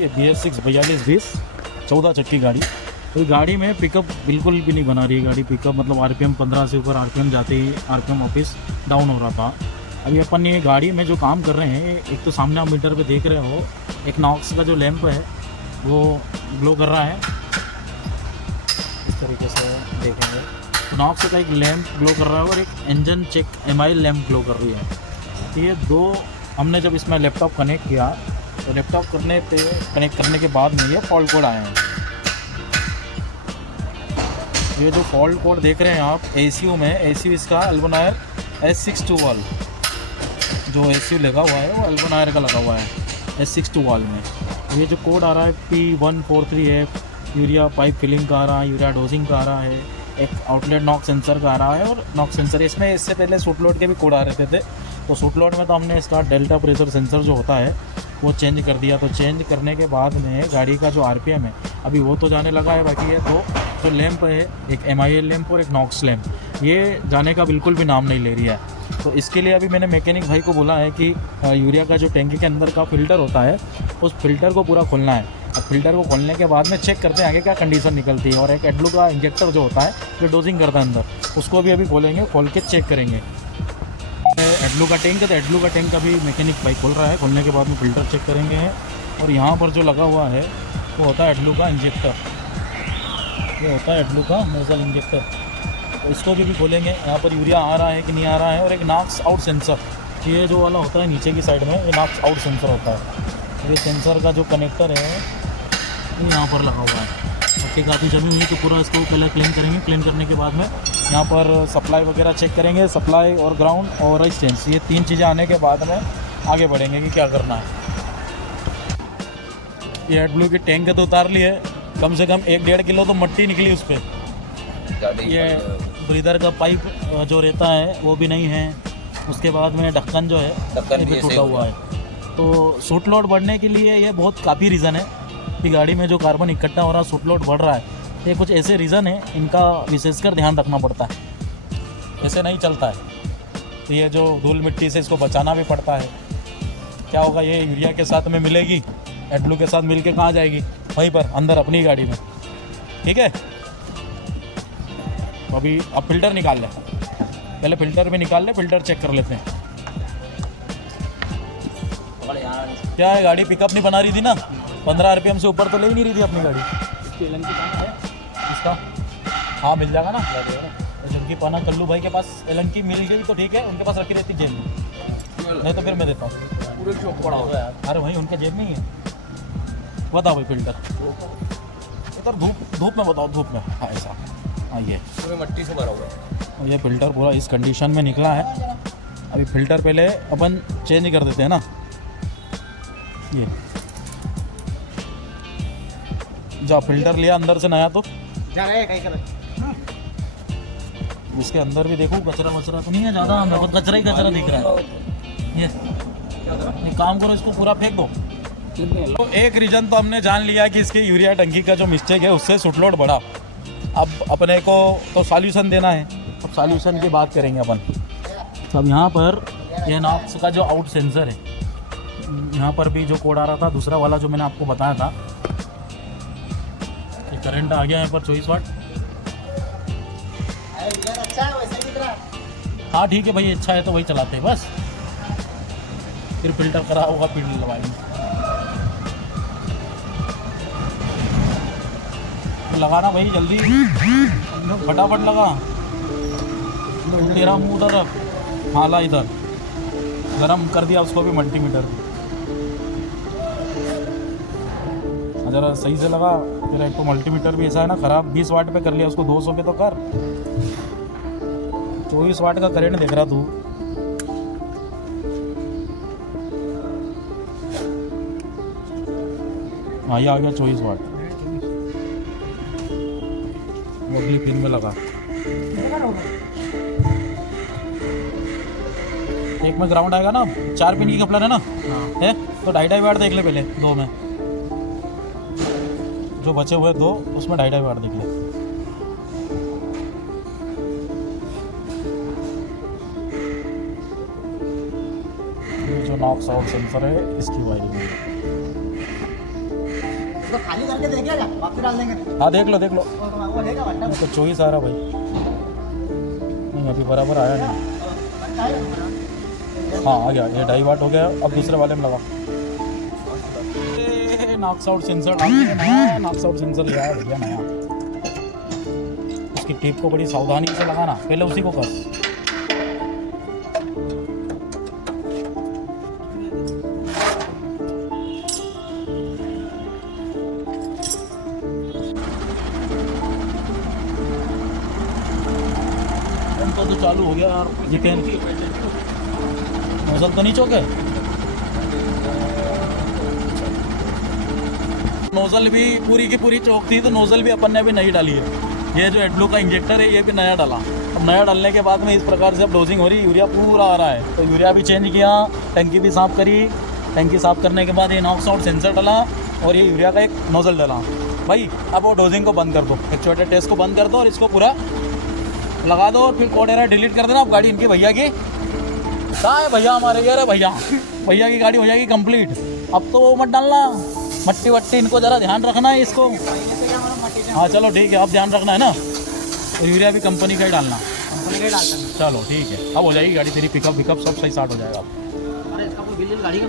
ये BS6 4220 14 चक्की गाड़ी। तो गाड़ी में पिकअप बिल्कुल भी नहीं बना रही है गाड़ी। पिकअप मतलब RPM 15 से ऊपर RPM जाते ही RPM वापस डाउन हो रहा था। अभी अपन ये गाड़ी में जो काम कर रहे हैं, एक तो सामने आप मीटर पे देख रहे हो, एक नॉक्स का जो लैंप है वो ग्लो कर रहा है। इस तरीके से देखेंगे तो नॉक्स का एक लैंप ग्लो कर रहा है और एक engine check MI lamp glow कर रही है। तो ये दो हमने जब इसमें लैपटॉप कनेक्ट किया तो लैपटॉप कनेक्ट करने के बाद में ये फॉल्ट कोड आए हैं। ये जो फॉल्ट कोड देख रहे हैं आप ACU में, ACU इसका अल्बोनायर S620 जो ACU लगा हुआ है वो अल्बोनायर का लगा हुआ है S620 में। ये जो कोड आ रहा है P143F यूरिया पाइप फिलिंग का आ रहा है, यूरिया डोजिंग का आ रहा है, एक आउटलेट नॉक सेंसर का आ रहा है और नॉक सेंसर। इसमें इससे पहले सूट लोड के भी कोड आ रहे थे। तो सूट लोड में तो हमने इसका डेल्टा प्रेशर सेंसर जो होता है वो चेंज कर दिया। तो चेंज करने के बाद में गाड़ी का जो RPM है अभी वो तो जाने लगा है। बाकी ये दो जो लैंप है, एक MIL लैंप और एक नॉक्स लैंप, ये जाने का बिल्कुल भी नाम नहीं ले रही है। तो इसके लिए अभी मैंने मैकेनिक भाई को बोला है कि यूरिया का जो टैंकी के अंदर का फ़िल्टर होता है उस फिल्टर को पूरा खोलना है। अब फिल्टर को खोलने के बाद में चेक करते हैं आगे क्या कंडीशन निकलती है। और एक एडब्लू का इंजेक्टर जो होता है जो डोजिंग करता है अंदर, उसको भी अभी खोलेंगे, खोल के चेक करेंगे। एडब्लू का टैंक है तो एडब्लू का टैंक अभी मैकेनिक भाई खोल रहा है। खोलने के बाद में फ़िल्टर चेक करेंगे। और यहाँ पर जो लगा हुआ है वो होता है एडब्लू का इंजेक्टर, ये होता है एडब्लू का नोजल इंजेक्टर। तो इसको भी खोलेंगे। यहाँ पर यूरिया आ रहा है कि नहीं आ रहा है। और एक नॉक्स आउट सेंसर, ये जो वाला होता है नीचे की साइड में, ये नॉक्स आउट सेंसर होता है। ये सेंसर का जो कनेक्टर है ये यहाँ पर लगा हुआ है। पट्टी काफ़ी जमी हुई तो पूरा इसको पहले क्लीन करेंगे। क्लीन करने के बाद में यहाँ पर सप्लाई वगैरह चेक करेंगे, सप्लाई और ग्राउंड और रेजिस्टेंस, ये 3 चीज़ें आने के बाद में आगे बढ़ेंगे कि क्या करना है। ये एडब्लू के टैंक तो उतार लिए, कम से कम 1-1.5 किलो तो मट्टी निकली उस पर। ये ब्रीदर का पाइप जो रहता है वो भी नहीं है। उसके बाद में ढक्कन जो है ये भी टूटा हुआ है। तो सूट लोड बढ़ने के लिए ये बहुत काफ़ी रीज़न है कि गाड़ी में जो कार्बन इकट्ठा हो रहा है, सूट लोड बढ़ रहा है। ये कुछ ऐसे रीज़न है, इनका विशेषकर ध्यान रखना पड़ता है, ऐसे नहीं चलता है। तो ये जो धूल मिट्टी से इसको बचाना भी पड़ता है। क्या होगा, ये यूरिया के साथ में मिलेगी, एडब्लू के साथ मिल के कहाँ जाएगी, वहीं पर अंदर अपनी गाड़ी में। ठीक है, अभी अब फ़िल्टर निकाल लें, पहले फ़िल्टर भी निकाल लें, फ़िल्टर चेक कर लेते हैं। क्या है, गाड़ी पिकअप नहीं बना रही थी ना, 15 RPM से ऊपर तो ले ही नहीं रही थी अपनी गाड़ी। इसकी एलएनकी पाना है इसका, हाँ मिल जाएगा ना, एलएनकी पाना कल्लू भाई के पास एलएनकी मिल गई तो ठीक है, उनके पास रखी रहती जेब में, नहीं तो फिर मैं देता हूँ। पूरे चौक पड़ा हुआ है, अरे वहीं उनके जेब में ही है। बताओ भाई फ़िल्टर इधर धूप में बताओ, धूप में। हाँ ऐसा, हाँ ये पूरे मट्टी से भरा हुआ है। ये फ़िल्टर पूरा इस कंडीशन में निकला है। अभी फ़िल्टर पहले अपन चेंज कर देते हैं ना। ये जा फ़िल्टर लिया अंदर से नया, तो जा रहे कहीं कर इसके अंदर भी देखो कचरा वचरा तो नहीं है ज़्यादा, मेरे को कचरा ही कचरा दिख रहा है। ये काम करो, इसको पूरा फेंक दो। तो एक रीज़न तो हमने जान लिया कि इसके यूरिया टंकी का जो मिस्टेक है उससे सूट लोड बढ़ा। अब अपने को तो सॉल्यूशन देना है, अब सॉल्यूशन की बात करेंगे अपन। तो अब यहाँ पर यह नॉक्स का जो आउट सेंसर है, यहाँ पर भी जो कोड आ रहा था दूसरा वाला जो मैंने आपको बताया था, ये करंट आ गया यहाँ पर 24 वाट। हाँ ठीक है भाई, अच्छा है तो वही चलाते हैं बस, फिर फिल्टर करा होगा फिर लगाएंगे। लगाना भाई जल्दी, फटाफट लगा। तेरा मुँह उधर, हाला इधर गरम कर दिया उसको भी मल्टीमीटर, ज़रा सही से लगा। फिर एक तो मल्टीमीटर भी ऐसा है ना ख़राब, 20 वाट पे कर लिया उसको, 200 पे तो कर। 24 वाट का करंट देख रहा तू। हाँ ये आ गया 24 वाट, अगली पिन में लगा। एक में ग्राउंड आएगा ना, 4 पिन की कपलर है ना, है तो 2.5 वाट देख ले पहले, 2 में जो बचे हुए 2 उसमें 2.5 वाट देख ले। ये जो नॉक्स आउट सेंसर है इसकी वायरिंग है। इसको खाली करके देखिएगा, वापस डाल देंगे। हाँ देख लो देख लो, वो लेगा भट्टा, तो चॉइस आ रहा भाई, नहीं अभी बराबर आया नहीं। भट्टा है। हाँ आ गया, ये 2.5 वाट हो गया। अब दूसरे वाले में लगा। नॉक्स आउट सेंसर डाल दिया नया, नॉक्स आउट सेंसर लिया है भैया नया। उसकी टेप को बड़ी सावधानी से लगाना, पहले उसी को कस। तो चालू हो गया यार, जितेन नोजल तो नहीं चौके। नोजल भी पूरी की पूरी चौक थी, तो नोजल भी अपन ने अभी नई डाली है। ये जो एडब्लू का इंजेक्टर है ये भी नया डाला। अब नया डालने के बाद में इस प्रकार से अब डोजिंग हो रही, यूरिया पूरा आ रहा है। तो यूरिया भी चेंज किया, टंकी भी साफ़ करी। टंकी साफ़ करने के बाद ये नॉक्स आउट सेंसर डाला और ये यूरिया का एक नोजल डाला। भाई अब वो डोजिंग को बंद कर दो, एक छोटे टेस्ट को बंद कर दो और इसको पूरा लगा दो और फिर कोड एरर डिलीट कर देना। अब गाड़ी इनकी भैया की कहाँ है भैया हमारे, यार भैया भैया की गाड़ी हो जाएगी कंप्लीट। अब तो वो मत डालना, मट्टी वट्टी इनको ज़रा ध्यान रखना है इसको। हाँ चलो ठीक है, अब ध्यान रखना है ना। और यूरिया भी कंपनी का ही डालना, कंपनी का ही डालता है। चलो ठीक है। अब हो जाएगी गाड़ी तेरी, पिकअप विकअप सब सही स्टार्ट हो जाएगा। अरे इसका कोई बिल गाड़ी का